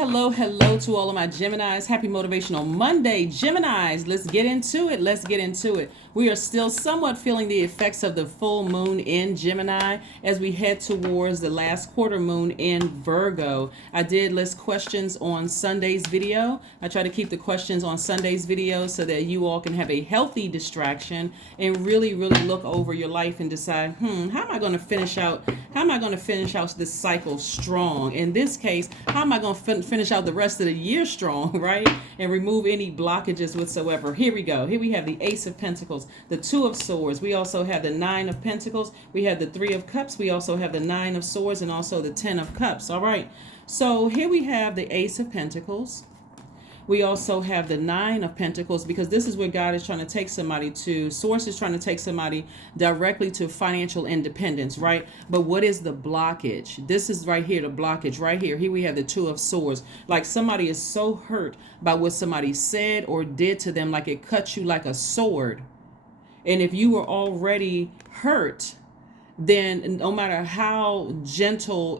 Hello to all of my Geminis. Happy Motivational Monday, Geminis. Let's get into it. We are still somewhat feeling the effects of the full moon in Gemini as we head towards the last quarter moon in Virgo. I did list questions on Sunday's video. I try to keep the questions on Sunday's video so that you all can have a healthy distraction and really look over your life and decide, how am I going to finish out this cycle strong? In this case, how am I going to finish out the rest of the year strong, right? And remove any blockages whatsoever. Here we go. Here we have the Ace of Pentacles, the Two of Swords. We also have the Nine of Pentacles. We have the Three of Cups. We also have the Nine of Swords and also the Ten of Cups. All right. So here we have the Ace of Pentacles. We also have the Nine of Pentacles, because this is where God is trying to take somebody to. Source is trying to take somebody directly to financial independence, right? But what is the blockage? This is right here, the blockage right here. Here we have the Two of Swords. Like somebody is so hurt by what somebody said or did to them, like it cuts you like a sword. And if you were already hurt, then no matter how gentle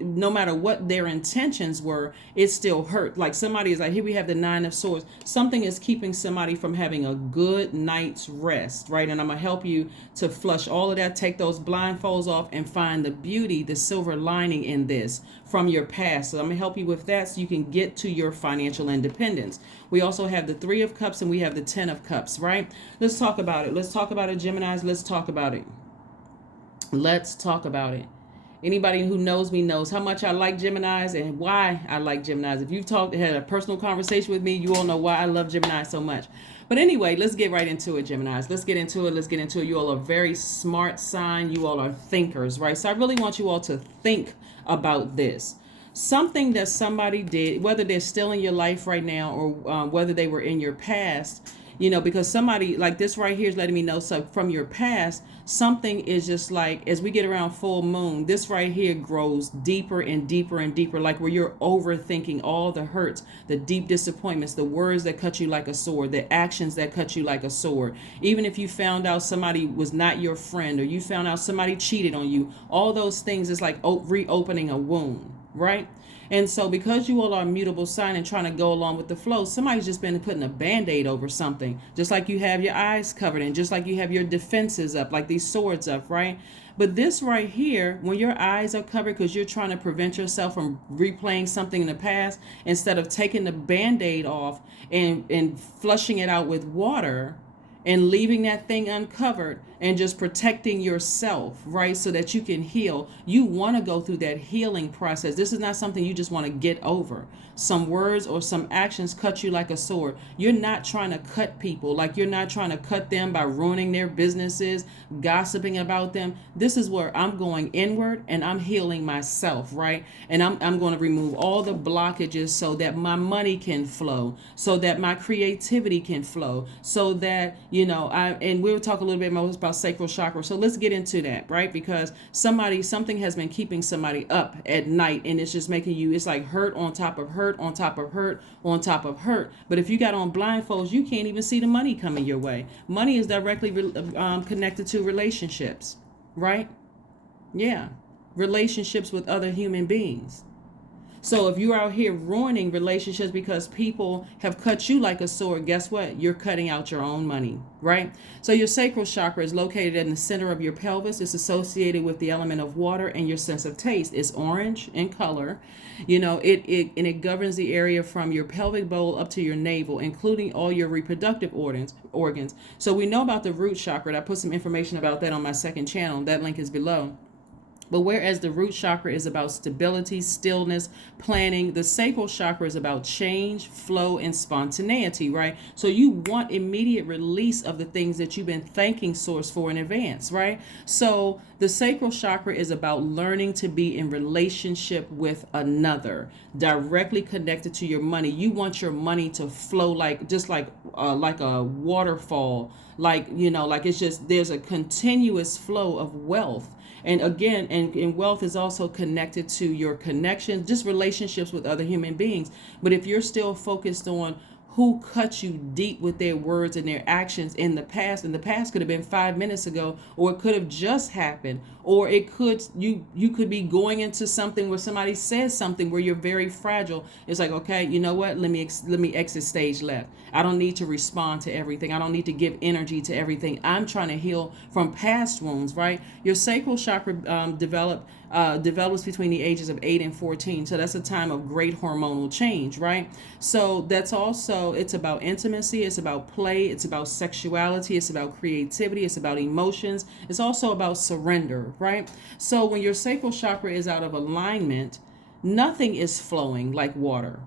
no matter what their intentions were, it still hurt. Like somebody is like, here we have the Nine of Swords. Something is keeping somebody from having a good night's rest, right? And I'm gonna help you to flush all of that, take those blindfolds off and find the beauty, the silver lining in this from your past. So I'm gonna help you with that so you can get to your financial independence. We also have the Three of Cups and we have the Ten of Cups, right? Let's talk about it, Geminis. Let's talk about it. Let's talk about it. Anybody who knows me knows how much I like Geminis and why I like Geminis. If you've had a personal conversation with me, you all know why I love Gemini so much. But anyway, let's get right into it, Geminis. Let's get into it. You all are a very smart sign. You all are thinkers, right? So I really want you all to think about this. Something that somebody did, whether they're still in your life right now or whether they were in your past, because somebody like this right here is letting me know, so from your past, something is just like, as we get around full moon, this right here grows deeper and deeper and deeper, like where you're overthinking all the hurts, the deep disappointments, the words that cut you like a sword, the actions that cut you like a sword. Even if you found out somebody was not your friend, or you found out somebody cheated on you, all those things is like reopening a wound, right? And so because you all are a mutable sign and trying to go along with the flow, somebody's just been putting a Band-Aid over something, just like you have your eyes covered and just like you have your defenses up, like these swords up, right? But this right here, when your eyes are covered because you're trying to prevent yourself from replaying something in the past, instead of taking the Band-Aid off and flushing it out with water and leaving that thing uncovered and just protecting yourself, right, so that you can heal. You want to go through that healing process. This is not something you just want to get over. Some words or some actions cut you like a sword. You're not trying to cut people, like you're not trying to cut them by ruining their businesses, gossiping about them. This is where I'm going inward and I'm healing myself, right? And I'm going to remove all the blockages so that my money can flow, so that my creativity can flow, so that, and we'll talk a little bit more about sacral chakra. So let's get into that, right? Because something has been keeping somebody up at night, and it's just making you, it's like hurt on top of hurt on top of hurt on top of hurt. But if you got on blindfolds, you can't even see the money coming your way. Money is directly connected to relationships, right? Yeah, relationships with other human beings. So if you're out here ruining relationships because people have cut you like a sword, guess what? You're cutting out your own money, right? So your sacral chakra is located in the center of your pelvis. It's associated with the element of water and your sense of taste. It's orange in color. It governs the area from your pelvic bowl up to your navel, including all your reproductive organs. So we know about the root chakra. I put some information about that on my second channel. That link is below. But whereas the root chakra is about stability, stillness, planning, the sacral chakra is about change, flow, and spontaneity, right? So you want immediate release of the things that you've been thanking Source for in advance, right? So the sacral chakra is about learning to be in relationship with another, directly connected to your money. You want your money to flow like a waterfall, like it's just, there's a continuous flow of wealth. And again, and wealth is also connected to your connections, just relationships with other human beings. But if you're still focused on who cut you deep with their words and their actions in the past. And the past could have been 5 minutes ago, or it could have just happened, or it could, you could be going into something where somebody says something where you're very fragile. It's like, okay, you know what? Let me exit stage left. I don't need to respond to everything. I don't need to give energy to everything. I'm trying to heal from past wounds, right? Your sacral chakra develops between the ages of 8 and 14. So that's a time of great hormonal change, right? So that's also, it's about intimacy, it's about play, it's about sexuality, it's about creativity, it's about emotions, it's also about surrender, right? So when your sacral chakra is out of alignment, nothing is flowing like water.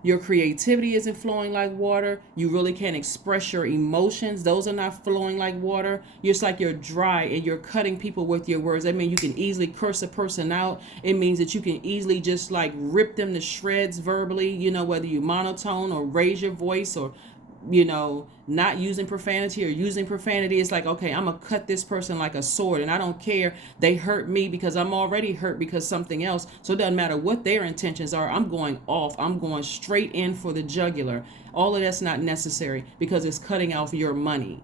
Your creativity isn't flowing like water. You really can't express your emotions. Those are not flowing like water. It's like you're dry and you're cutting people with your words. That means you can easily curse a person out. It means that you can easily just like rip them to shreds verbally, whether you monotone or raise your voice or, not using profanity or using profanity. It's like, okay, I'm going to cut this person like a sword, and I don't care. They hurt me because I'm already hurt because something else. So it doesn't matter what their intentions are. I'm going off. I'm going straight in for the jugular. All of that's not necessary because it's cutting off your money.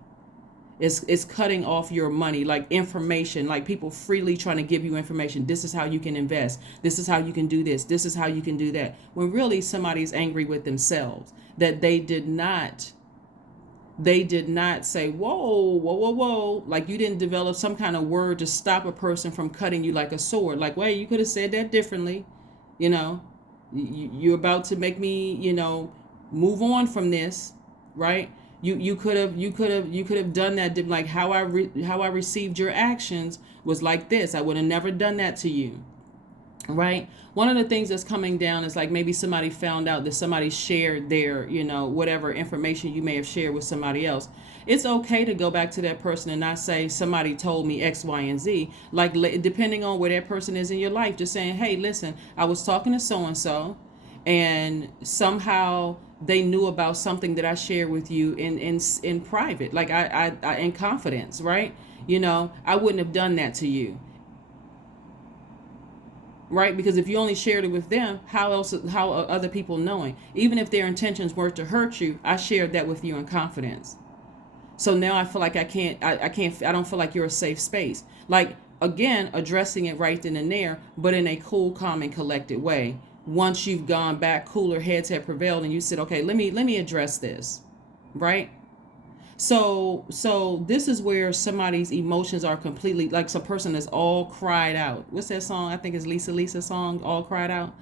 It's cutting off your money, like information, like people freely trying to give you information. This is how you can invest. This is how you can do this. This is how you can do that. When really somebody's angry with themselves that they did not say, whoa, like you didn't develop some kind of word to stop a person from cutting you like a sword. Like, wait, you could have said that differently. You're about to make me, move on from this, right? You could have done that. Like how I received your actions was like this. I would have never done that to you. Right. One of the things that's coming down is like maybe somebody found out that somebody shared their, whatever information you may have shared with somebody else. It's okay to go back to that person and not say somebody told me X, Y, and Z. Like depending on where that person is in your life, just saying, hey, listen, I was talking to so-and-so and somehow they knew about something that I shared with you in private, like I in confidence, right? I wouldn't have done that to you. Right? Because if you only shared it with them, how are other people knowing? Even if their intentions were to hurt you, I shared that with you in confidence. So now I feel like I don't feel like you're a safe space. Like, again, addressing it right then and there, but in a cool, calm, and collected way. Once you've gone back, cooler heads have prevailed, and you said, okay, let me address this, right? So this is where somebody's emotions are completely, like some person is all cried out. What's that song? I think it's Lisa's song, All Cried Out.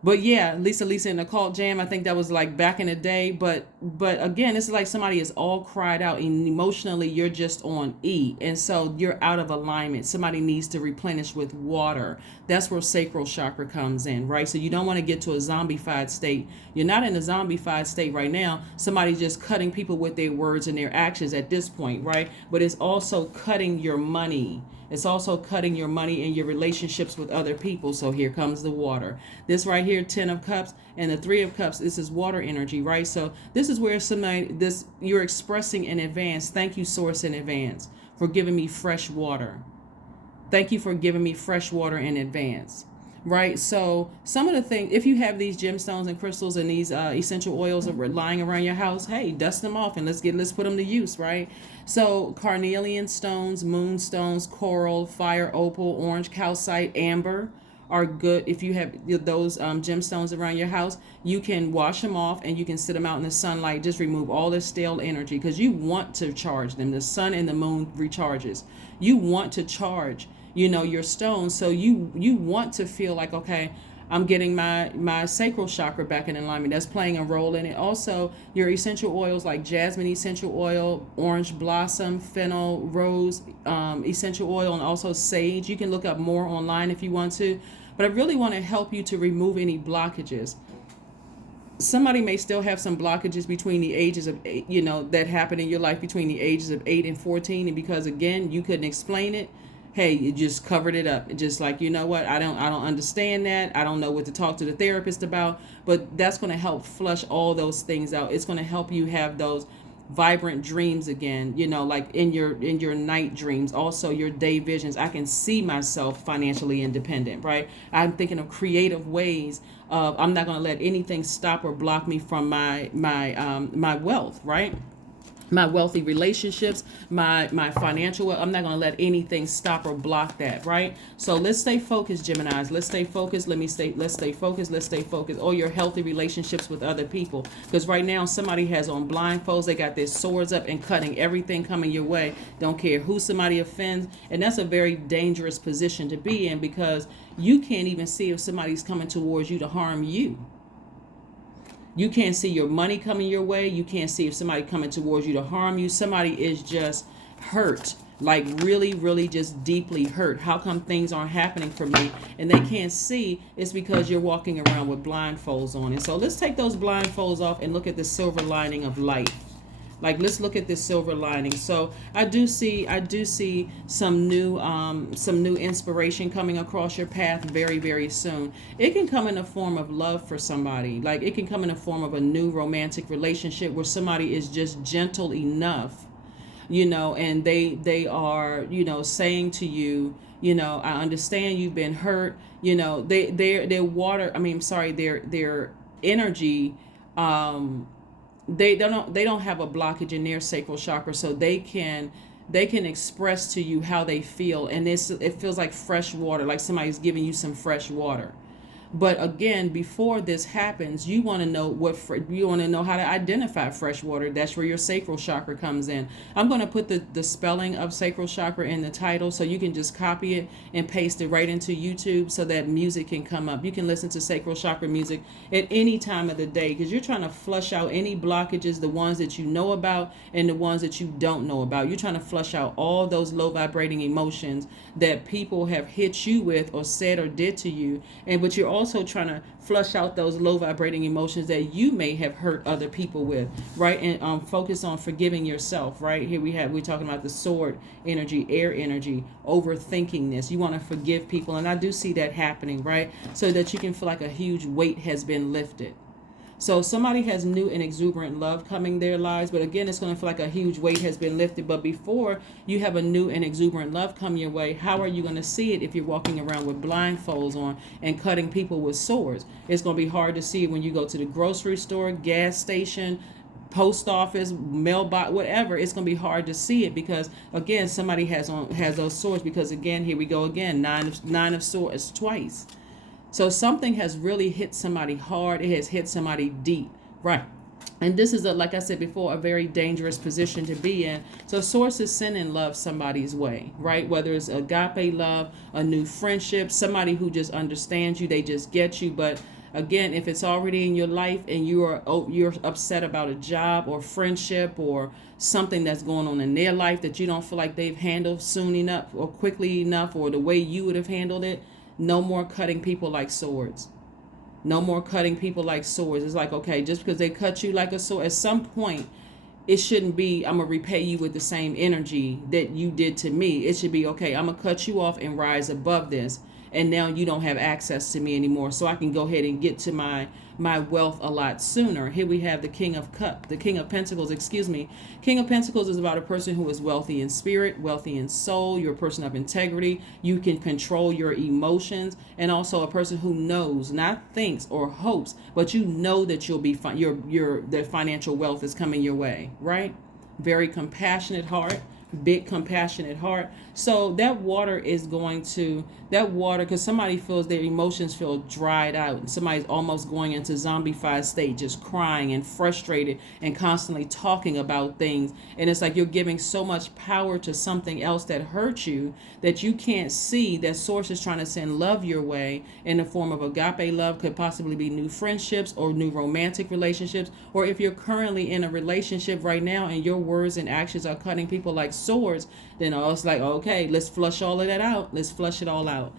But yeah, Lisa in the Cult Jam, I think that was like back in the day. But again, it's like somebody is all cried out and emotionally you're just on E. And so you're out of alignment. Somebody needs to replenish with water. That's where sacral chakra comes in, right? So you don't want to get to a zombified state. You're not in a zombified state right now. Somebody's just cutting people with their words and their actions at this point, right? But it's also cutting your money. It's also cutting your money and your relationships with other people. So here comes the water. This right here, 10 of Cups and the 3 of Cups, this is water energy, right? So this is where you're expressing in advance. Thank you, Source, in advance for giving me fresh water. Thank you for giving me fresh water in advance. Right. So some of the things, if you have these gemstones and crystals and these essential oils that were lying around your house, hey, dust them off and let's put them to use. Right. So carnelian stones, moonstones, coral, fire opal, orange calcite, amber are good. If you have those gemstones around your house, you can wash them off and you can sit them out in the sunlight. Just remove all the stale energy because you want to charge them. The sun and the moon recharges. You want to charge your stones. So you want to feel like, okay, I'm getting my sacral chakra back in alignment. That's playing a role in it. Also, your essential oils like jasmine essential oil, orange blossom, fennel, rose essential oil, and also sage. You can look up more online if you want to. But I really want to help you to remove any blockages. Somebody may still have some blockages between the ages of 8, that happen in your life between the ages of 8 and 14. And because, again, you couldn't explain it, hey, you just covered it up. Just like, you know what, I don't understand that. I don't know what to talk to the therapist about. But that's going to help flush all those things out. It's going to help you have those vibrant dreams again, you know, like in your night dreams, also your day visions. I can see myself financially independent, right? I'm thinking of creative ways of, I'm not going to let anything stop or block me from my wealth, right? My wealthy relationships, my financial wealth. I'm not going to let anything stop or block that, right? So let's stay focused, Geminis. Let's stay focused. Let's stay focused. Let's stay focused. Or your healthy relationships with other people. Because right now somebody has on blindfolds. They got their swords up and cutting everything coming your way. Don't care who somebody offends. And that's a very dangerous position to be in, because you can't even see if somebody's coming towards you to harm you. You can't see your money coming your way. You can't see if somebody coming towards you to harm you. Somebody is just hurt, like really, really just deeply hurt. How come things aren't happening for me? And they can't see. It's because you're walking around with blindfolds on. And so let's take those blindfolds off and look at the silver lining of life. Like, let's look at this silver lining. So I do see some new inspiration coming across your path very, very soon. It can come in the form of love for somebody. Like, it can come in the form of a new romantic relationship where somebody is just gentle enough, you know, and they are, you know, saying to you, you know, I understand you've been hurt. You know, their water. I mean, sorry, their energy. They don't have a blockage in their sacral chakra, so they can express to you how they feel, and it feels like fresh water, like somebody's giving you some fresh water. But again, before this happens, you want to know how to identify fresh water. That's where your sacral chakra comes in. I'm going to put the spelling of sacral chakra in the title, so you can just copy it and paste it right into YouTube, so that music can come up. You can listen to sacral chakra music at any time of the day, because you're trying to flush out any blockages, the ones that you know about and the ones that you don't know about. You're trying to flush out all those low vibrating emotions that people have hit you with or said or did to you, but you're also trying to flush out those low vibrating emotions that you may have hurt other people with, right? And focus on forgiving yourself, right? Here we're talking about the sword energy, air energy, overthinkingness. You want to forgive people, and I do see that happening, right? So that you can feel like a huge weight has been lifted. So somebody has new and exuberant love coming their lives, but again, it's going to feel like a huge weight has been lifted. But before you have a new and exuberant love come your way, how are you going to see it if you're walking around with blindfolds on and cutting people with swords? It's going to be hard to see it when you go to the grocery store, gas station, post office, mailbox, whatever. It's going to be hard to see it because, again, somebody has those swords. Because again, here we go again, nine of swords twice. So something has really hit somebody hard. It has hit somebody deep, right? And this is, like I said before, a very dangerous position to be in. So source is sending love somebody's way, right? Whether it's agape love, a new friendship, somebody who just understands you, they just get you. But again, if it's already in your life and you're upset about a job or friendship or something that's going on in their life that you don't feel like they've handled soon enough or quickly enough or the way you would have handled it, no more cutting people like swords. No more cutting people like swords. It's like, okay, just because they cut you like a sword, at some point, it shouldn't be, I'm going to repay you with the same energy that you did to me. It should be, okay, I'm going to cut you off and rise above this. And now you don't have access to me anymore. So I can go ahead and get to my wealth a lot sooner. Here we have the King of Pentacles, King of Pentacles is about a person who is wealthy in spirit, wealthy in soul. You're a person of integrity. You can control your emotions, and also a person who knows, not thinks or hopes, but you know that you'll be fine. That financial wealth is coming your way, right? Very compassionate heart. Big compassionate heart. So that water because somebody feels their emotions feel dried out and somebody's almost going into zombified state, just crying and frustrated and constantly talking about things, and it's like you're giving so much power to something else that hurt you that you can't see that source is trying to send love your way in the form of agape love. Could possibly be new friendships or new romantic relationships, or if you're currently in a relationship right now and your words and actions are cutting people like swords, then it's like, okay, let's flush all of that out. Let's flush it all out.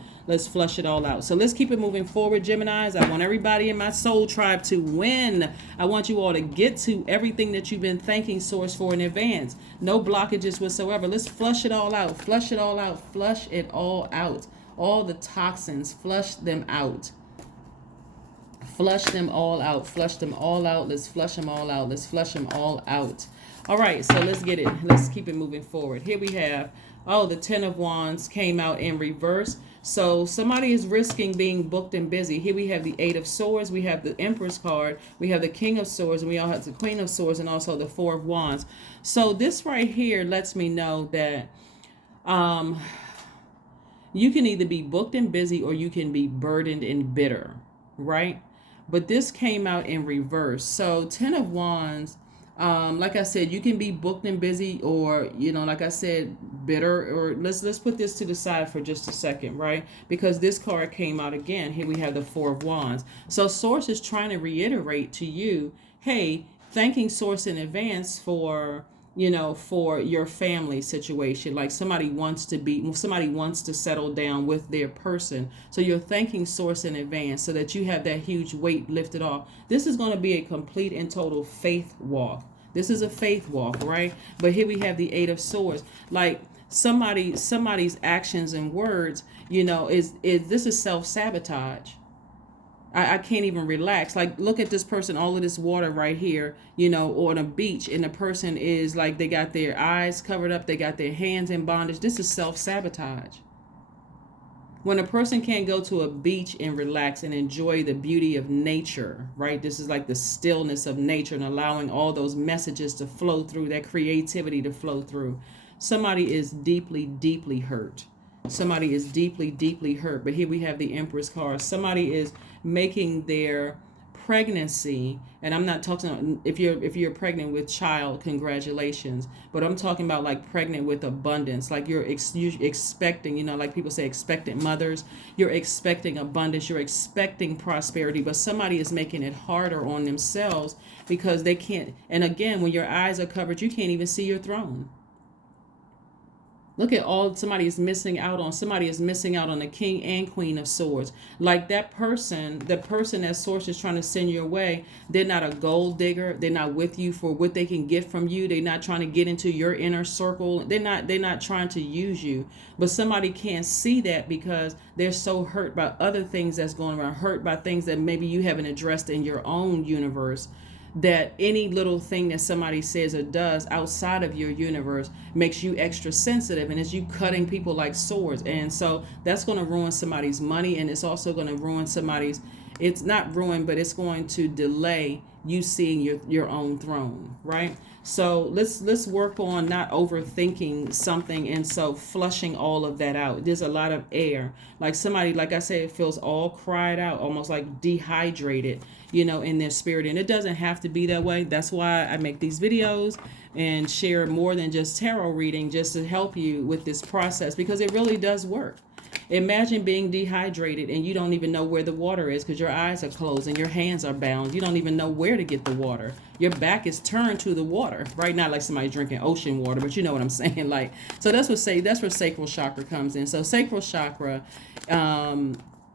So let's keep it moving forward, Geminis. I want everybody in my soul tribe to win. I want you all to get to everything that you've been thanking source for in advance. No blockages whatsoever. Let's flush it all out. Flush it all out. Flush it all out. All the toxins, flush them out. Flush them all out. Flush them all out. Let's flush them all out. Let's flush them all out. All right, so let's get it. Let's keep it moving forward. Here we have, oh, the Ten of Wands came out in reverse. So somebody is risking being booked and busy. Here we have the Eight of Swords. We have the Empress card. We have the King of Swords. And we all have the Queen of Swords and also the Four of Wands. So this right here lets me know that you can either be booked and busy or you can be burdened and bitter, right? But this came out in reverse. So Ten of Wands, like I said, you can be booked and busy, or, you know, like I said, bitter. Or let's put this to the side for just a second, right? Because this card came out again. Here we have the Four of Wands. So Source is trying to reiterate to you, hey, thanking Source in advance for, you know, for your family situation. Like somebody wants to settle down with their person. So you're thanking Source in advance so that you have that huge weight lifted off. This is going to be a complete and total faith walk. This is a faith walk, right? But here we have the Eight of Swords. Like somebody's actions and words, you know, is this is self-sabotage. I can't even relax. Like, look at this person, all of this water right here, you know, on a beach. And the person is like, they got their eyes covered up. They got their hands in bondage. This is self-sabotage. When a person can't go to a beach and relax and enjoy the beauty of nature, right? This is like the stillness of nature and allowing all those messages to flow through, that creativity to flow through. Somebody is deeply, deeply hurt. Somebody is deeply, deeply hurt. But here we have the Empress card. Somebody is making their pregnancy, and I'm not talking, if you're pregnant with child, congratulations, but I'm talking about like pregnant with abundance. Like you're expecting, you know, like people say, expectant mothers. You're expecting abundance. You're expecting prosperity, but somebody is making it harder on themselves because they can't. And again, when your eyes are covered, you can't even see your throne. Look at all somebody is missing out on. Somebody is missing out on the King and Queen of Swords. Like that person, the person that Source is trying to send your way, they're not a gold digger. They're not with you for what they can get from you. They're not trying to get into your inner circle. They're not trying to use you. But somebody can't see that because they're so hurt by other things that's going around, hurt by things that maybe you haven't addressed in your own universe. That any little thing that somebody says or does outside of your universe makes you extra sensitive, and it's you cutting people like swords. And so that's going to ruin somebody's money, and it's also going to ruin somebody's, it's not ruin, but it's going to delay you seeing your own throne, right? So let's work on not overthinking something, and so flushing all of that out. There's a lot of air. Like somebody, like I said, it feels all cried out, almost like dehydrated, you know, in their spirit. And it doesn't have to be that way. That's why I make these videos and share more than just tarot reading, just to help you with this process, because it really does work. Imagine being dehydrated and you don't even know where the water is because your eyes are closed and your hands are bound. You don't even know where to get the water. Your back is turned to the water. Right now, like somebody drinking ocean water, but you know what I'm saying. Like, so that's where sacral chakra comes in. So sacral chakra,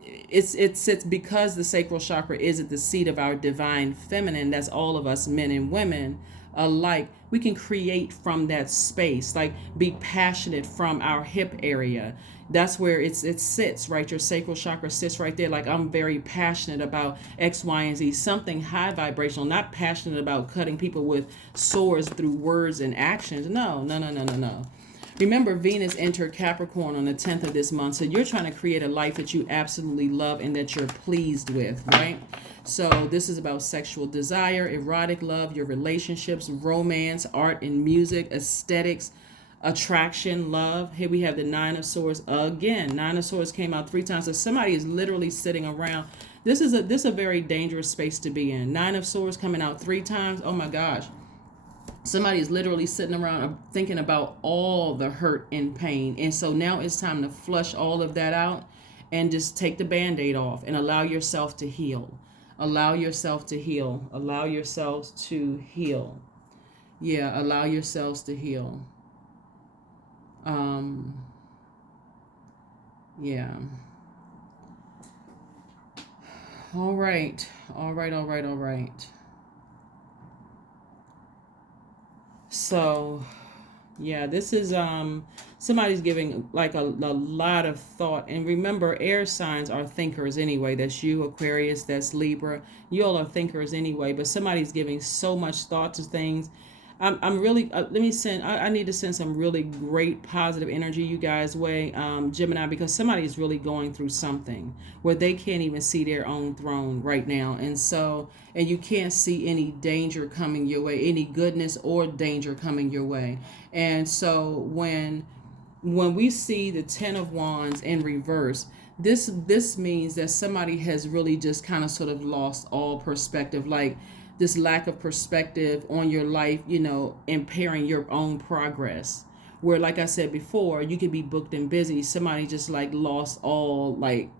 it's because the sacral chakra is at the seat of our divine feminine. That's all of us, men and women alike. We can create from that space, like be passionate from our hip area. That's where it sits, right? Your sacral chakra sits right there. Like, I'm very passionate about X, Y, and Z, something high vibrational, not passionate about cutting people with swords through words and actions. No. Remember, Venus entered Capricorn on the 10th of this month. So you're trying to create a life that you absolutely love and that you're pleased with, right? So this is about sexual desire, erotic love, your relationships, romance, art and music, aesthetics, attraction, love. Here we have the Nine of Swords again. Nine of Swords came out 3 times. So somebody is literally sitting around. This is a very dangerous space to be in. Nine of Swords coming out 3 times. Oh my gosh. Somebody is literally sitting around thinking about all the hurt and pain. And so now it's time to flush all of that out and just take the Band-Aid off and allow yourself to heal. Allow yourself to heal. Allow yourselves to heal. Yeah, allow yourselves to heal. Yeah. All right. So, yeah, this is somebody's giving like a lot of thought. And remember, air signs are thinkers anyway. That's you, Aquarius, that's Libra. You all are thinkers anyway, but somebody's giving so much thought to things. I'm really let me send I need to send some really great positive energy you guys way, Gemini, because somebody is really going through something where they can't even see their own throne right now. And so, and you can't see any danger coming your way, any goodness or danger coming your way. And so when we see the 10 of wands in reverse, this means that somebody has really just kind of sort of lost all perspective, like this lack of perspective on your life, impairing your own progress. Where, like I said before, you could be booked and busy, somebody just like lost all, like,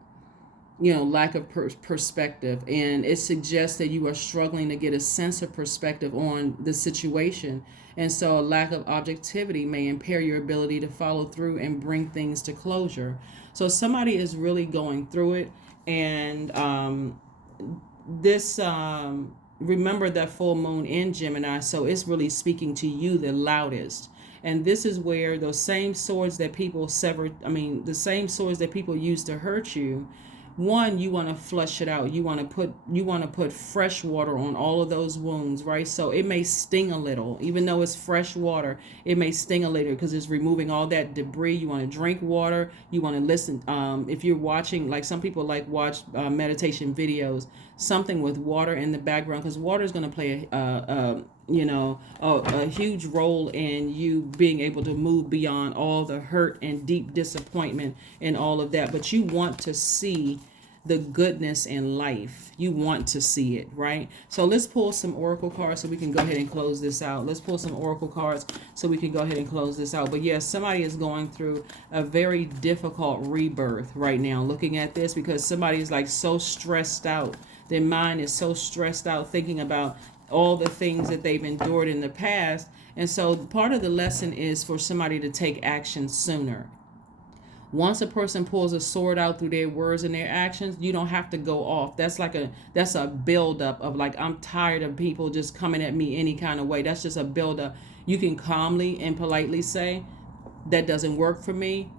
lack of perspective. And it suggests that you are struggling to get a sense of perspective on the situation. And so a lack of objectivity may impair your ability to follow through and bring things to closure. So somebody is really going through it. And this remember that full moon in Gemini, so it's really speaking to you the loudest. And this is where those same swords that people the same swords that people use to hurt you, one, you want to flush it out. You want to put fresh water on all of those wounds, right? So it may sting a little, even though it's fresh water. It may sting a little because it's removing all that debris. You want to drink water. You want to listen. If you're watching, like some people like watch meditation videos, something with water in the background, because water is going to play a huge role in you being able to move beyond all the hurt and deep disappointment and all of that. But you want to see the goodness in life. You want to see it, right? So let's pull some oracle cards so we can go ahead and close this out. Let's pull some oracle cards so we can go ahead and close this out. But yes, somebody is going through a very difficult rebirth right now, looking at this, because somebody is like so stressed out. Their mind is so stressed out thinking about all the things that they've endured in the past. And so part of the lesson is for somebody to take action sooner. Once a person pulls a sword out through their words and their actions, you don't have to go off. That's a buildup of like, I'm tired of people just coming at me any kind of way. That's just a buildup. You can calmly and politely say, that doesn't work for me.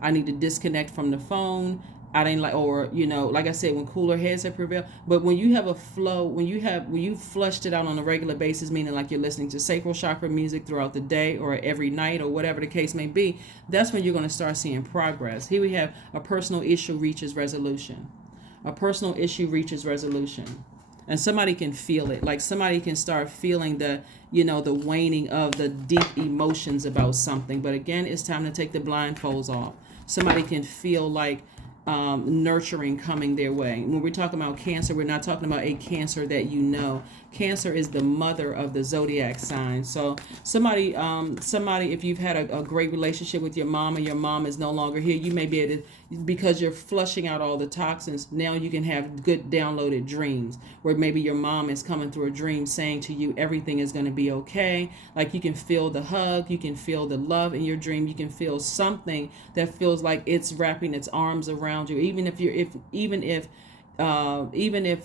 I need to disconnect from the phone. I didn't like, or, like I said, when cooler heads have prevailed. But when you have a flow, when you flushed it out on a regular basis, meaning like you're listening to sacral chakra music throughout the day or every night or whatever the case may be, that's when you're going to start seeing progress. Here we have a personal issue reaches resolution. A personal issue reaches resolution. And somebody can feel it. Like somebody can start feeling the waning of the deep emotions about something. But again, it's time to take the blindfolds off. Somebody can feel like nurturing coming their way. When we're talking about Cancer, we're not talking about a Cancer that Cancer is the mother of the Zodiac sign. So somebody, if you've had a great relationship with your mom and your mom is no longer here, you may be able to, because you're flushing out all the toxins, now you can have good downloaded dreams where maybe your mom is coming through a dream saying to you, everything is going to be okay. Like you can feel the hug, you can feel the love in your dream, you can feel something that feels like it's wrapping its arms around you, even if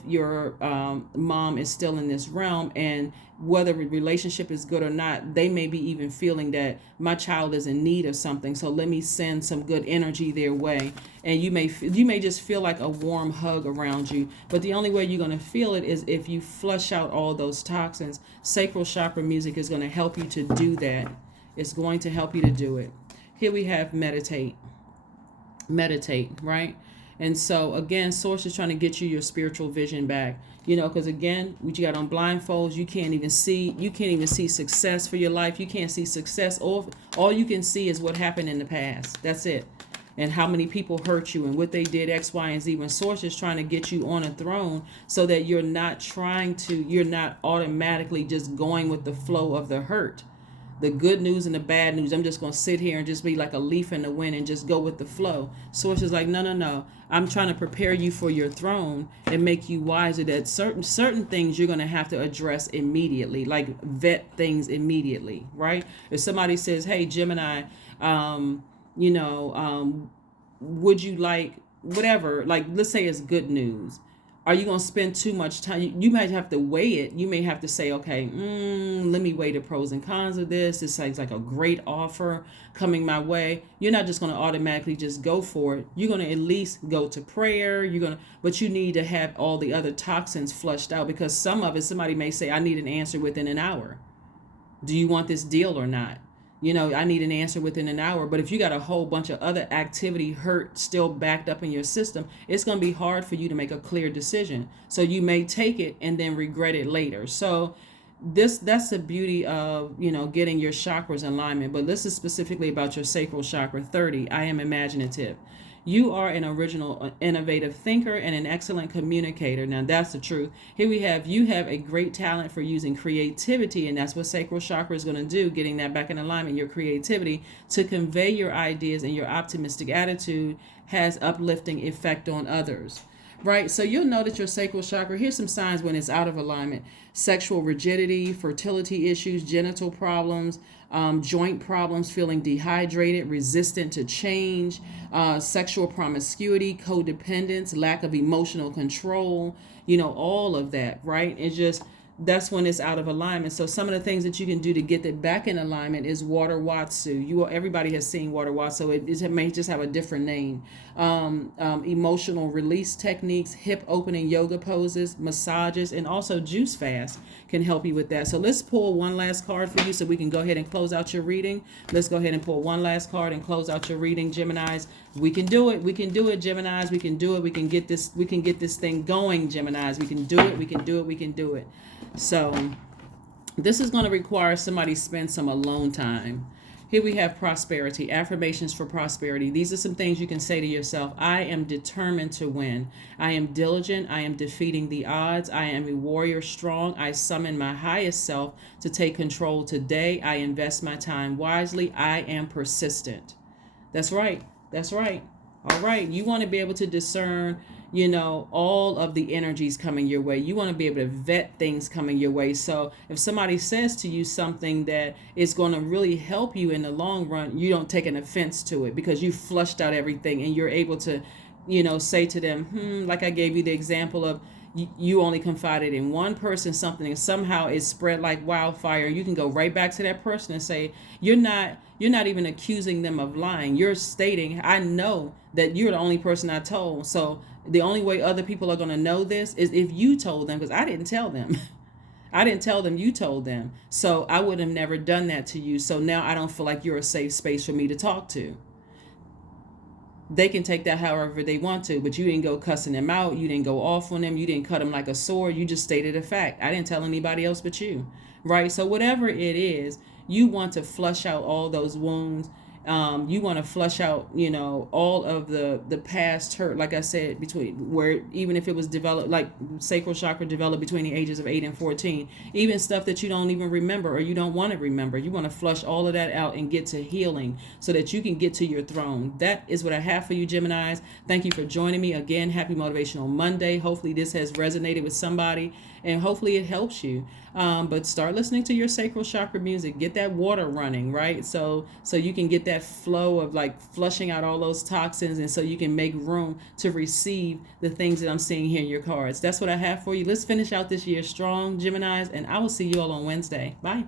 your mom is still in this realm, and whether the relationship is good or not, they may be even feeling that my child is in need of something, so let me send some good energy their way. And you may just feel like a warm hug around you. But the only way you're going to feel it is if you flush out all those toxins. Sacral chakra music is going to help you to do that. It's going to help you to do it. Here we have meditate, right? And so again, source is trying to get you your spiritual vision back, because again, what you got on blindfolds, you can't even see success for your life. You can't see success. All you can see is what happened in the past. That's it. And how many people hurt you and what they did, X, Y, and Z. When source is trying to get you on a throne so that you're not automatically just going with the flow of the hurt. The good news and the bad news, I'm just going to sit here and just be like a leaf in the wind and just go with the flow. Source is like, no. I'm trying to prepare you for your throne and make you wiser that certain things you're going to have to address immediately, like vet things immediately, right? If somebody says, hey, Gemini, would you like whatever, like let's say it's good news. Are you going to spend too much time? You might have to weigh it. You may have to say, okay, let me weigh the pros and cons of this. This sounds like a great offer coming my way. You're not just going to automatically just go for it. You're going to at least go to prayer. But you need to have all the other toxins flushed out, because some of it, somebody may say, I need an answer within an hour. Do you want this deal or not? You know, I need an answer within an hour. But if you got a whole bunch of other activity, hurt still backed up in your system, it's going to be hard for you to make a clear decision. So you may take it and then regret it later. So that's the beauty of, you know, getting your chakras in alignment. But this is specifically about your sacral chakra 30. I am imaginative. You are an original, innovative thinker and an excellent communicator. Now, that's the truth. Here we have, you have a great talent for using creativity, and that's what sacral chakra is going to do, getting that back in alignment, your creativity, to convey your ideas, and your optimistic attitude has uplifting effect on others. Right, so you'll know that your sacral chakra, here's some signs when it's out of alignment: sexual rigidity, fertility issues, genital problems, joint problems, feeling dehydrated, resistant to change, sexual promiscuity, codependence, lack of emotional control, you know, all of that, right? It's just, that's when it's out of alignment. So some of the things that you can do to get it back in alignment is water watsu. Everybody has seen water watsu. It may just have a different name. Emotional release techniques, hip opening yoga poses, massages, and also juice fast can help you with that. So let's pull one last card for you so we can go ahead and close out your reading. Let's go ahead and pull one last card and close out your reading, Geminis. We can do it. We can do it, Geminis. We can do it. We can get this. We can get this thing going, Geminis. We can do it. We can do it. We can do it. So this is going to require somebody spend some alone time. Here we have prosperity, affirmations for prosperity. These are some things you can say to yourself. I am determined to win. I am diligent. I am defeating the odds. I am a warrior strong. I summon my highest self to take control today. I invest my time wisely. I am persistent. That's right. That's right. All right. You want to be able to discern, you know, all of the energies coming your way. You want to be able to vet things coming your way. So if somebody says to you something that is going to really help you in the long run, you don't take an offense to it because you flushed out everything and you're able to, you know, say to them, like I gave you the example of, you only confided in one person something and somehow it spread like wildfire. You can go right back to that person and say, you're not even accusing them of lying. You're stating, I know that you're the only person I told. So the only way other people are going to know this is if you told them, because I didn't tell them. I didn't tell them, you told them. So I would have never done that to you. So now I don't feel like you're a safe space for me to talk to. They can take that however they want to, but you didn't go cussing them out. You didn't go off on them. You didn't cut them like a sword. You just stated a fact. I didn't tell anybody else but you, right? So whatever it is, you want to flush out all those wounds. You want to flush out, you know, all of the past hurt, like I said, between where even if it was developed, like sacral chakra developed between the ages of 8 and 14, even stuff that you don't even remember or you don't want to remember. You want to flush all of that out and get to healing so that you can get to your throne. That is what I have for you, Geminis. Thank you for joining me again. Happy Motivational Monday. Hopefully this has resonated with somebody and hopefully it helps you. But start listening to your sacral chakra music. Get that water running, right? So you can get that flow of like flushing out all those toxins, and so you can make room to receive the things that I'm seeing here in your cards. That's what I have for you. Let's finish out this year strong, Geminis, and I will see you all on Wednesday. Bye.